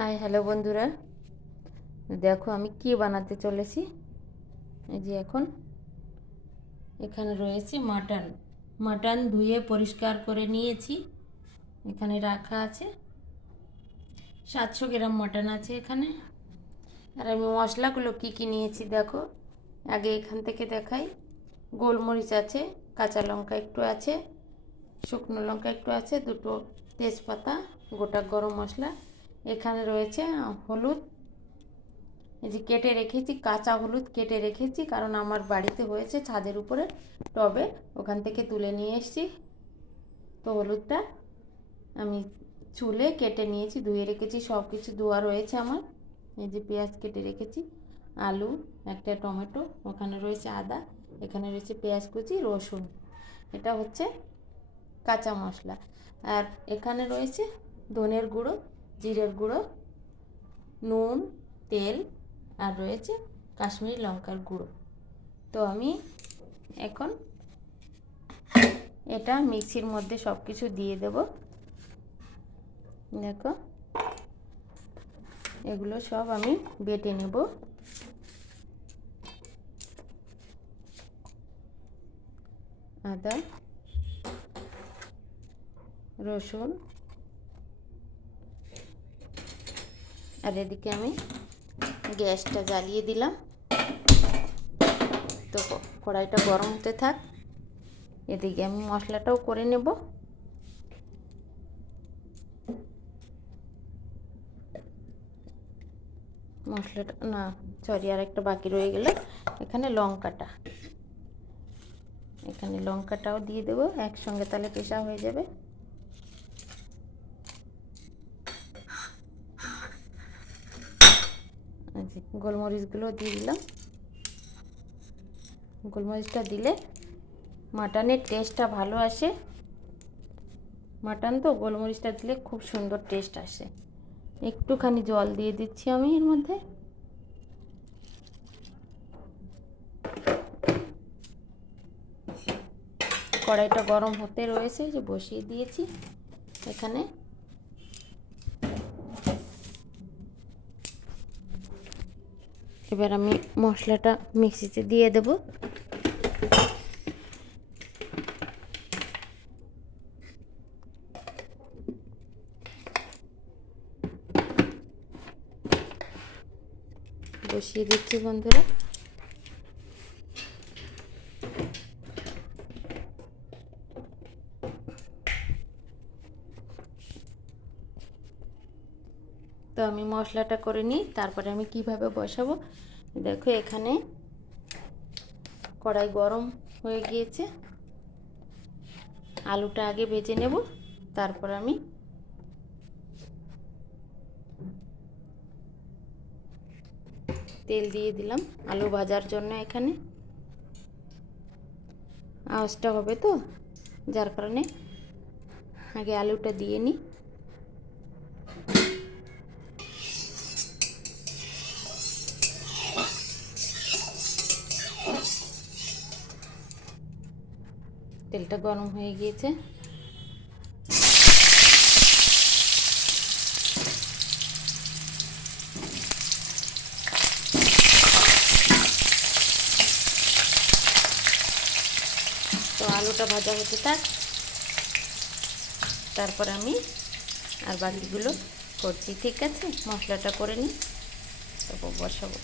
Hi hello বন্ধুরা, দেখো আমি কি বানাতে চলেছি। এই যে এখন এখানে রয়েছে মাটন ধুয়ে পরিষ্কার করে নিয়েছি। এখানে রাখা আছে 700 গ্রাম মাটন আছে এখানে। আর আমি মশলাগুলো কি কি নিয়েছি দেখো। আগে এখান থেকে দেখাই। গোলমরিচ আছে, কাঁচা লঙ্কা একটু আছে, শুকনো লঙ্কা একটু আছে, দুটো তেজপাতা, গোটা গরম মশলা। এখানে রয়েছে হলুদ, এই যে কেটে রেখেছি, কাঁচা হলুদ কেটে রেখেছি, কারণ আমার বাড়িতে হয়েছে ছাদের উপরে টবে, ওখান থেকে তুলে নিয়ে এসেছি। তো হলুদটা আমি চুলে কেটে নিয়েছি, ধুয়ে রেখেছি, সব কিছু ধোয়া রয়েছে আমার। এই যে পেঁয়াজ কেটে রেখেছি, আলু, একটা টমেটো, ওখানে রয়েছে আদা, এখানে রয়েছে পেঁয়াজ কুচি, রসুন। এটা হচ্ছে কাঁচা মশলা। আর এখানে রয়েছে ধনের গুঁড়ো, জিরের গুঁড়ো, নুন, তেল, আর রয়েছে কাশ্মীরি লঙ্কার গুঁড়ো। তো আমি এখন এটা মিক্সির মধ্যে সব কিছু দিয়ে দেব। দেখো এগুলো সব আমি বেটে নেব। আদা, রসুন, আর এদিকে আমি গ্যাসটা জ্বালিয়ে দিলাম। তো কড়াইটা গরম হতে থাক, এদিকে আমি মশলাটাও করে নেব। মশলাটা না, সরি, আর একটা বাকি রয়ে গেল। এখানে লঙ্কাটাও দিয়ে দেবো একসঙ্গে, তাহলে পেশা হয়ে যাবে। গোলমরিচগুলো দিয়ে দিলাম। গোলমরিচটা দিলে মাটনের টেস্টটা ভালো আসে। মাটন তো গোলমরিচটা দিলে খুব সুন্দর টেস্ট আসে। একটুখানি জল দিয়ে দিচ্ছি আমি এর মধ্যে। কড়াইটা গরম হতে রয়েছে, যে বসিয়ে দিয়েছি। এখানে এবার আমি মশলাটা মিক্সিতে দিয়ে দেব। বসিয়ে দিচ্ছি বন্ধুরা। তো আমি মশলাটা করে নিই, তারপরে আমি কিভাবে বসাবো। দেখো এখানে কড়াই গরম হয়ে গিয়েছে। আলুটা আগে ভেজে নেব, তারপর আমি তেল দিয়ে দিলাম আলু ভাজার জন্য। এখানে আওয়াজটা হবে তো, যার কারণে আগে আলুটা দিয়ে নিই। তেলটা গরম হয়ে গিয়েছে। তো আলুটা ভাজা হতে থাক, তারপর আমি আর বাকিগুলো করছি। ঠিক আছে, মশলাটা করে নিই, তারপর বসাবো।